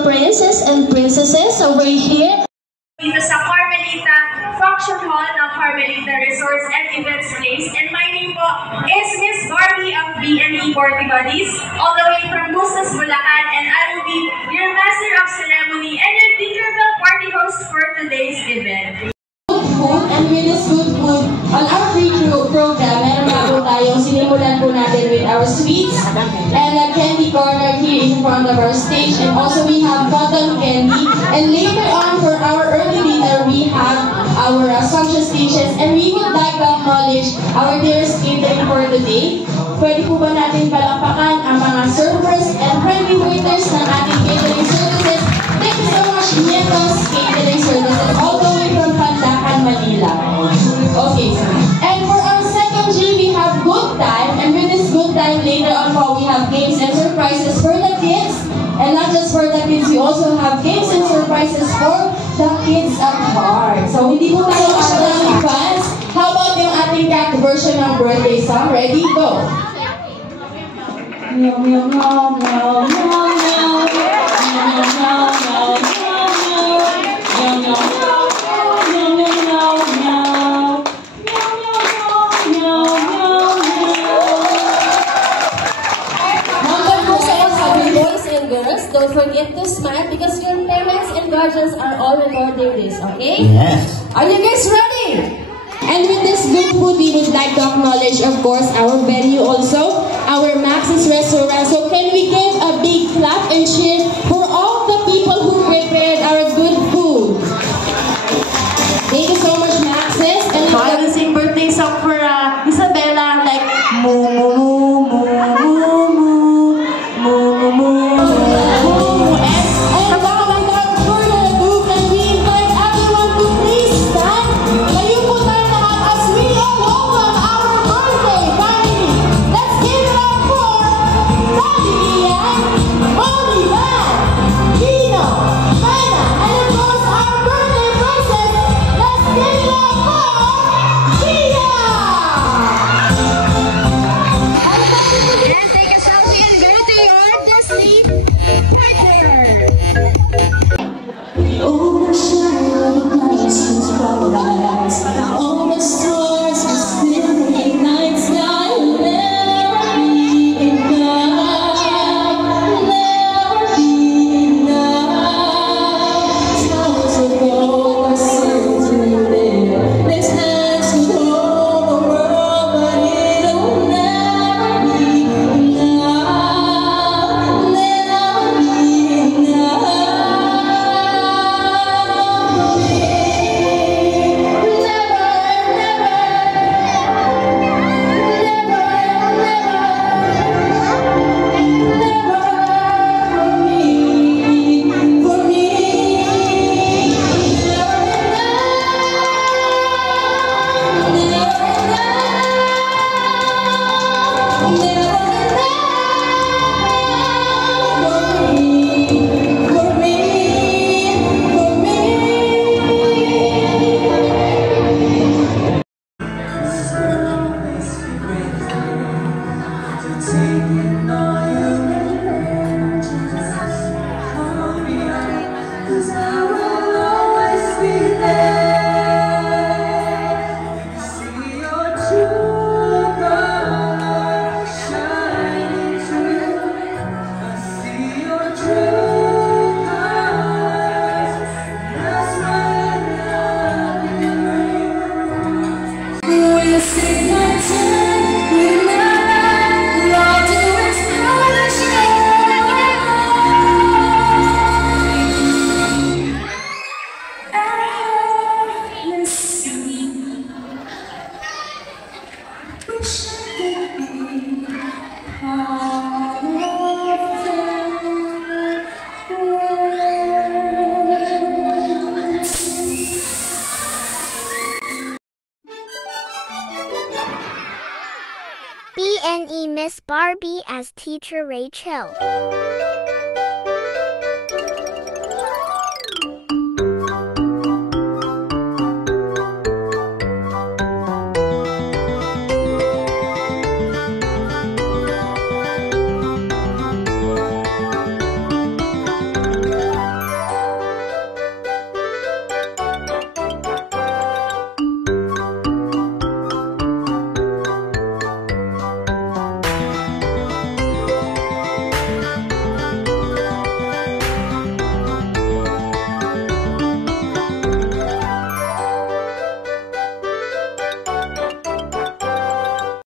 beautiful princes and princesses over here. Dito sa Carmelita Function Hall ng Carmelita Resorts and Events Place. And my name po is Miss Barbie of B&E Party Buddies, all the way from Bustos, Bulacan, and I will be your Master of Ceremony and your Tinkerbell party host for today's event. Food, and with this good food, on our free program, meron na po tayong sinimulan po natin with our sweets and a candy corner here in front of our stage, and also we have cotton candy, and later on for our early dinner we have our sumptuous dishes, and we would like to acknowledge our dearest catering for today. Pwede po ba natin palakpakan ang mga servers and friendly waiters ng ating catering services? Thank you so much, Nietos Catering Services, all the way from Pandacan, Manila. Okay, and for our second G, we have Good Time, and with this Good Time, later on we have games and surprises for the kids, and not just for the kids, we also have games and surprises for the kids at heart. So, hindi po tayo ang fans. How about yung ating cat version ng birthday song? Ready? Go! Meow, meow, meow, meow, meow, meow. Don't forget to smile because your parents and guardians are all recording this, okay? Yes. Are you guys ready? And with this good food, we would like to acknowledge, of course, our venue also, our Max's Restaurant. So can we give a big clap and cheer for all the people who prepared our good food? Thank you so much, Max's. And we're gonna sing birthday song for Isabella, like moo moo moo moo moo moo moo moo. B&E Miss Barbie as Teacher Rachel.